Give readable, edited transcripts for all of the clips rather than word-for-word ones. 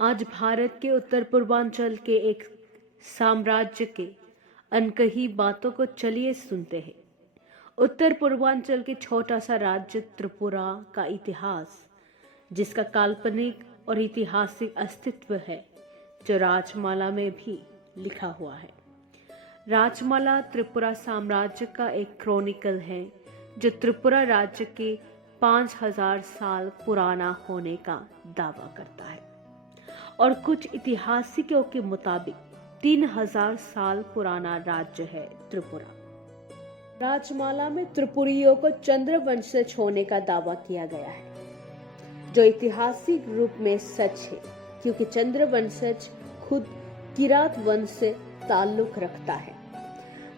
आज भारत के उत्तर पूर्वांचल के एक साम्राज्य के अनकही बातों को चलिए सुनते हैं। उत्तर पूर्वांचल के छोटा सा राज्य त्रिपुरा का इतिहास, जिसका काल्पनिक और ऐतिहासिक अस्तित्व है, जो राजमाला में भी लिखा हुआ है। राजमाला त्रिपुरा साम्राज्य का एक क्रॉनिकल है, जो त्रिपुरा राज्य के 5000 साल पुराना होने का दावा करता है और कुछ ऐतिहासिकों के मुताबिक 3000 साल पुराना राज्य है त्रिपुरा। राजमाला में त्रिपुरियों को चंद्रवंशज होने का दावा किया गया है, जो ऐतिहासिक रूप में सच है, क्योंकि चंद्रवंशज खुद किरात वंश से ताल्लुक रखता है,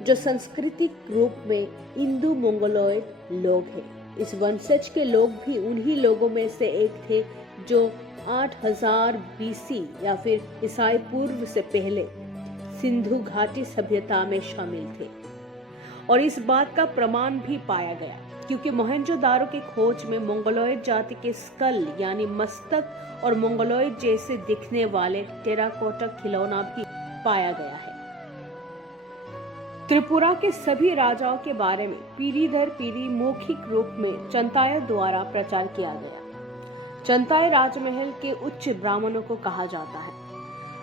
जो सांस्कृतिक रूप में इंडो मंगोलॉयड लोग हैं। इस वंशज के लोग भी उन्हीं लोगों में से एक थे जो 8000 BC या फिर ईसाई पूर्व से पहले सिंधु घाटी सभ्यता में शामिल थे। और इस बात का प्रमाण भी पाया गया, क्योंकि मोहनजोदारो की खोज में मंगोलॉयड जाति के स्कल यानी मस्तक और मंगोलॉयड जैसे दिखने वाले टेराकोटा खिलौना भी पाया गया है। त्रिपुरा के सभी राजाओं के बारे में पीढ़ी दर पीढ़ी मौखिक रूप में चंताया द्वारा प्रचार किया गया। चंताय राजमहल के उच्च ब्राह्मणों को कहा जाता है।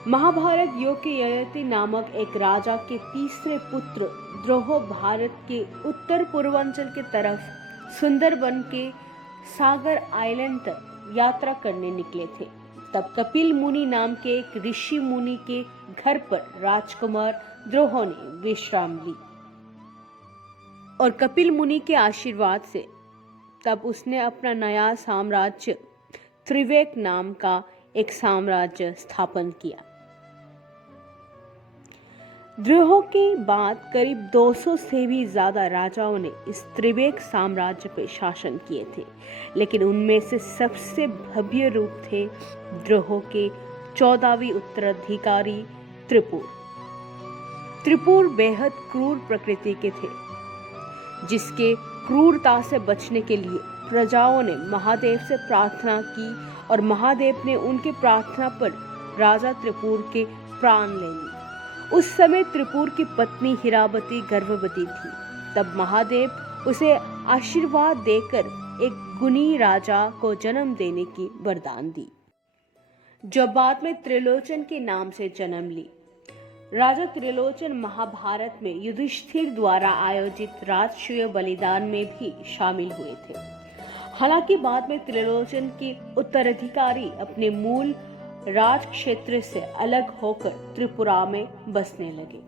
महाभारत युग के ययाति नामक एक राजा के तीसरे पुत्र द्रोह भारत के उत्तर पूर्वांचल की तरफ सुंदरबन के सागर आइलैंड तक यात्रा करने निकले थे। तब कपिल मुनि नाम के एक ऋषि मुनि के घर पर राजकुमार द्रोह ने विश्राम ली और कपिल मुनि के आशीर्वाद से तब उसने अपना नया साम्राज्य त्रिवेक नाम का एक साम्राज्य स्थापन किया। द्रोह के बाद करीब 200 से भी ज्यादा राजाओं ने इस त्रिवेक साम्राज्य पर शासन किए थे, लेकिन उनमें से सबसे भव्य रूप थे द्रोह के 14वीं उत्तराधिकारी त्रिपुर। त्रिपुर बेहद क्रूर प्रकृति के थे, जिसके क्रूरता से बचने के लिए प्रजाओं ने महादेव से प्रार्थना की और महादेव ने उनकी प्रार्थना पर राजा त्रिपुर के प्राण ले लिए। उस समय त्रिपुर की पत्नी हिरावती गर्भवती थी। तब महादेव उसे आशीर्वाद देकर एक गुणी राजा को जन्म देने की वरदान दी, जो बाद में त्रिलोचन के नाम से जन्म ली। राजा त्रिलोचन महाभारत में युधिष्ठिर द्वारा आयोजित राजसूय बलिदान में भी शामिल हुए थे। हालांकि बाद में त्रिलोचन के उत्तराधिकारी अपने मूल राज क्षेत्र से अलग होकर त्रिपुरा में बसने लगे।